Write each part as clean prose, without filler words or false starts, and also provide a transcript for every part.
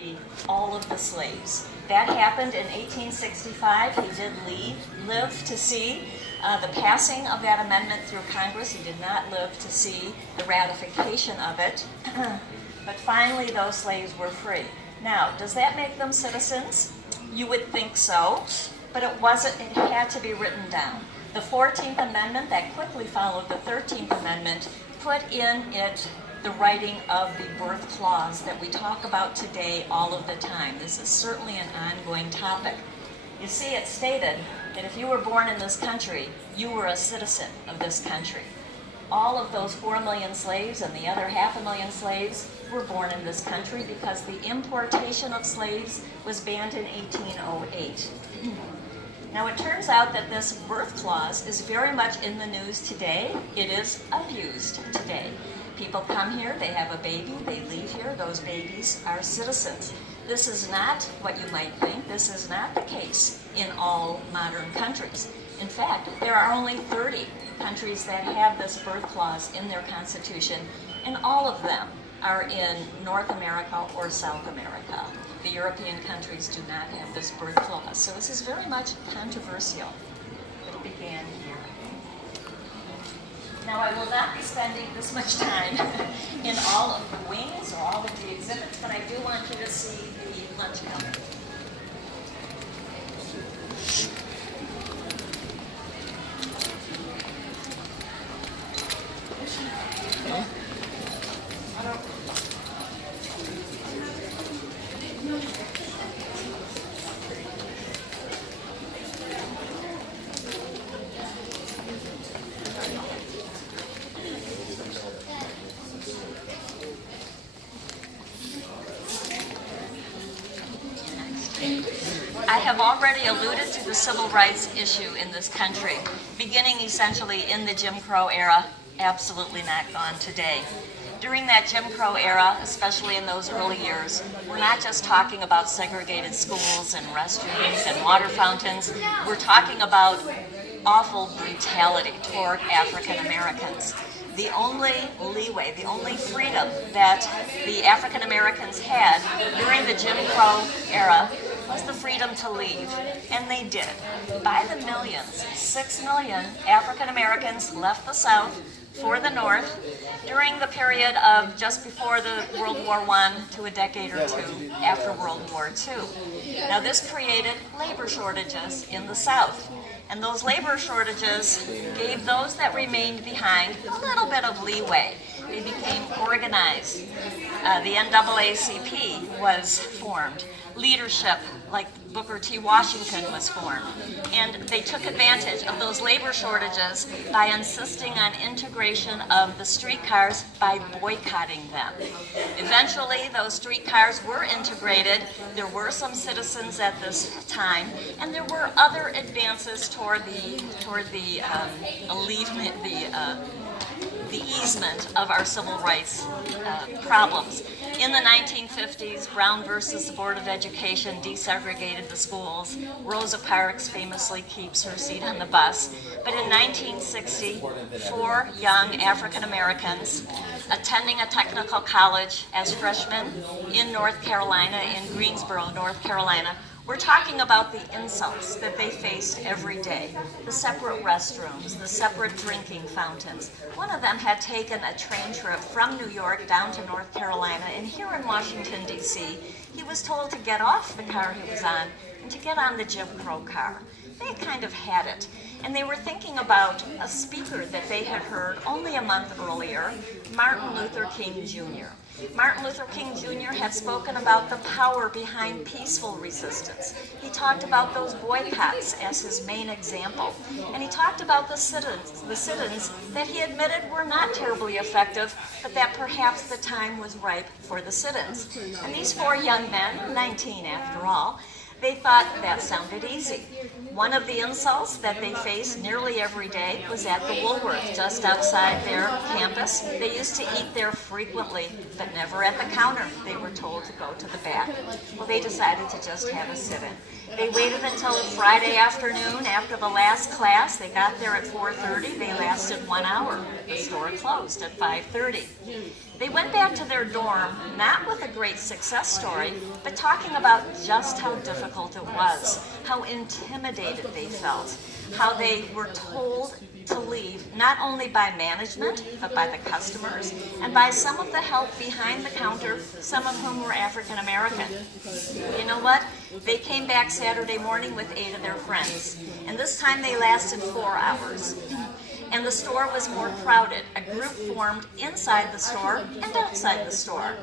free all of the slaves. That happened in 1865. He did live to see the passing of that amendment through Congress. He did not live to see the ratification of it. But finally, those slaves were free. Now, does that make them citizens? You would think so, but it wasn't. It had to be written down. The 14th Amendment that quickly followed the 13th Amendment put in it the writing of the birth clause that we talk about today all of the time. This is certainly an ongoing topic. You see, it stated that if you were born in this country, you were a citizen of this country. All of those 4 million slaves and the other 500,000 slaves were born in this country because the importation of slaves was banned in 1808. Now, it turns out that this birth clause is very much in the news today. It is abused today. People come here, they have a baby, they leave here, those babies are citizens. This is not what you might think. This is not the case in all modern countries. In fact, there are only 30 countries that have this birth clause in their constitution, and all of them are in North America or South America. The European countries do not have this birth clause. So this is very much controversial. It began here. Now, I will not be spending this much time in all of the wings or all of the exhibits, but I do want you to see the lunch counter. I have already alluded to the civil rights issue in this country, beginning essentially in the Jim Crow era, absolutely not gone today. During that Jim Crow era, especially in those early years, we're not just talking about segregated schools and restrooms and water fountains. We're talking about awful brutality toward African Americans. The only leeway, the only freedom that the African Americans had during the Jim Crow era was the freedom to leave, and they did. By the millions, 6 million African Americans left the South for the North during the period of just before the World War I to a decade or two after World War II. Now, this created labor shortages in the South, and those labor shortages gave those that remained behind a little bit of leeway. They became organized. The NAACP was formed. Leadership like Booker T. Washington was formed. And they took advantage of those labor shortages by insisting on integration of the streetcars by boycotting them. Eventually, those streetcars were integrated. There were some citizens at this time, and there were other advances toward the easement of our civil rights problems. In the 1950s, Brown versus the Board of Education desegregated the schools. Rosa Parks famously keeps her seat on the bus. But in 1960, 4 young African Americans attending a technical college as freshmen in North Carolina, in Greensboro, North Carolina, we're talking about the insults that they faced every day, the separate restrooms, the separate drinking fountains. One of them had taken a train trip from New York down to North Carolina, and here in Washington, D.C., he was told to get off the car he was on and to get on the Jim Crow car. They kind of had it, and they were thinking about a speaker that they had heard only a month earlier, Martin Luther King Jr. Martin Luther King Jr. had spoken about the power behind peaceful resistance. He talked about those boycotts as his main example. And he talked about the sit-ins that he admitted were not terribly effective, but that perhaps the time was ripe for the sit-ins. And these 4 young men, 19 after all, they thought that sounded easy. One of the insults that they faced nearly every day was at the Woolworth, just outside their campus. They used to eat there frequently, but never at the counter. They were told to go to the back. Well, they decided to just have a sit-in. They waited until Friday afternoon after the last class. They got there at 4:30. They lasted 1 hour. The store closed at 5:30. They went back to their dorm, not with a great success story, but talking about just how difficult it was, how intimidated they felt, how they were told to leave, not only by management, but by the customers, and by some of the help behind the counter, some of whom were African American. You know what? They came back Saturday morning with 8 of their friends, and this time they lasted 4 hours. And the store was more crowded. A group formed inside the store and outside the store.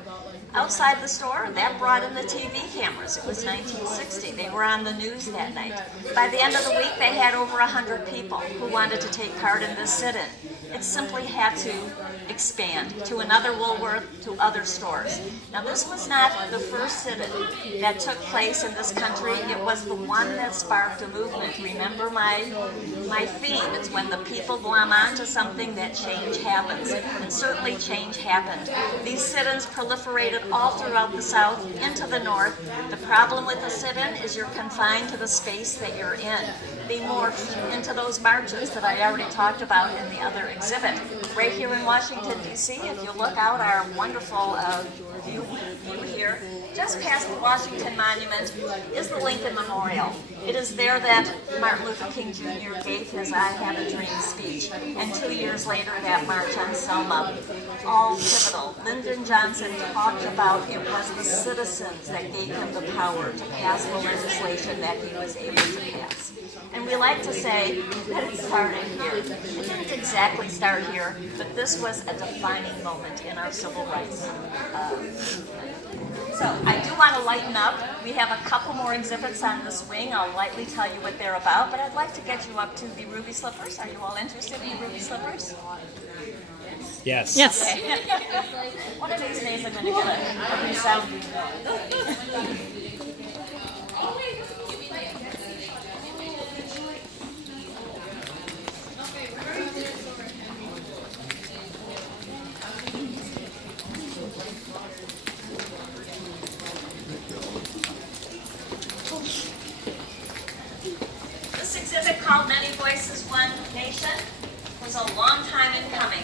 Outside the store, that brought in the TV cameras. It was 1960. They were on the news that night. By the end of the week, they had over 100 people who wanted to take part in this sit-in. It simply had to expand to another Woolworth, to other stores. Now, this was not the first sit-in that took place in this country. It was the one that sparked a movement. Remember my theme. It's when the people glom onto something that change happens. And certainly change happened. These sit-ins proliferated all throughout the South, into the North. The problem with the sit-in is you're confined to the space that you're in. They morphed into those marches that I already talked about in the other exhibit. Right here in Washington, D.C., if you look out our wonderful view here, just past the Washington Monument is the Lincoln Memorial. It is there that Martin Luther King Jr. gave his I Have a Dream speech, and 2 years later that March on Selma. All pivotal. Lyndon Johnson talked about it was the citizens that gave him the power to pass the legislation that he was able to pass. And we like to say that it started here. It didn't exactly start here, but this was a defining moment in our civil rights. So I do want to lighten up. We have a couple more exhibits on the swing. I'll lightly tell you what they're about, but I'd like to get you up to the ruby slippers. Are you all interested in the ruby slippers? Yes. Yes. Okay. One of these days I'm going to get a new sound. This exhibit, called Many Voices, One Nation, was a long time in coming.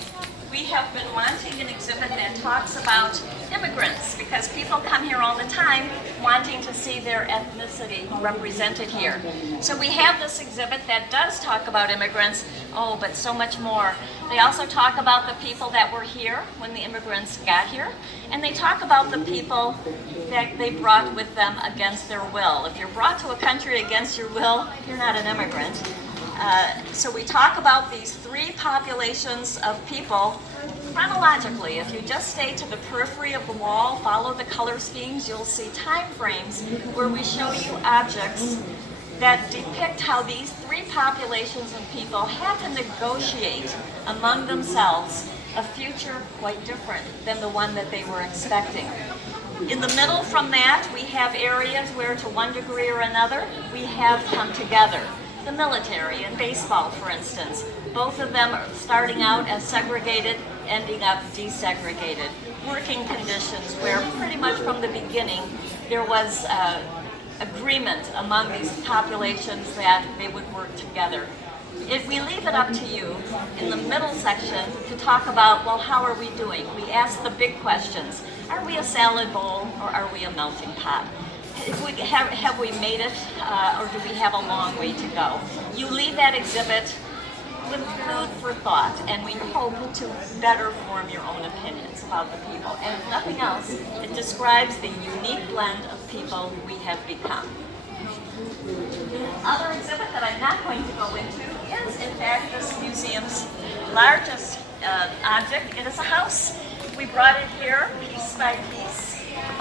We have been wanting an exhibit that talks about immigrants, because people come here all the time wanting to see their ethnicity represented here. So we have this exhibit that does talk about immigrants, oh, but so much more. They also talk about the people that were here when the immigrants got here, and they talk about the people that they brought with them against their will. If you're brought to a country against your will, you're not an immigrant. So we talk about these 3 populations of people chronologically. If you just stay to the periphery of the wall, follow the color schemes, you'll see time frames where we show you objects that depict how these 3 populations of people had to negotiate among themselves a future quite different than the one that they were expecting. In the middle from that, we have areas where, to one degree or another, we have come together. The military and baseball, for instance. Both of them are starting out as segregated, ending up desegregated. Working conditions where pretty much from the beginning there was agreement among these populations that they would work together. If we leave it up to you in the middle section to talk about, well, how are we doing? We ask the big questions. Are we a salad bowl or are we a melting pot? Have we made it, or do we have a long way to go? You leave that exhibit with food for thought, and we hope to better form your own opinions about the people. And if nothing else, it describes the unique blend of people we have become. Other exhibit that I'm not going to go into is, in fact, this museum's largest object. It is a house. We brought it here piece by piece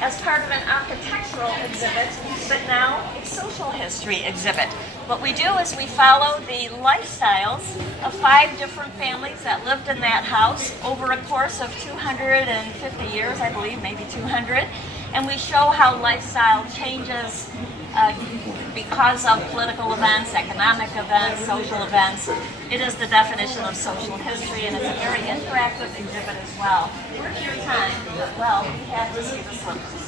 as part of an architectural exhibit, but now a social history exhibit. What we do is we follow the lifestyles of 5 different families that lived in that house over a course of 250 years, I believe, maybe 200, and we show how lifestyle changes because of political events, economic events, social events. It is the definition of social history, and it's a very interactive exhibit as well. Where's your time? Well, we have to see the slippers.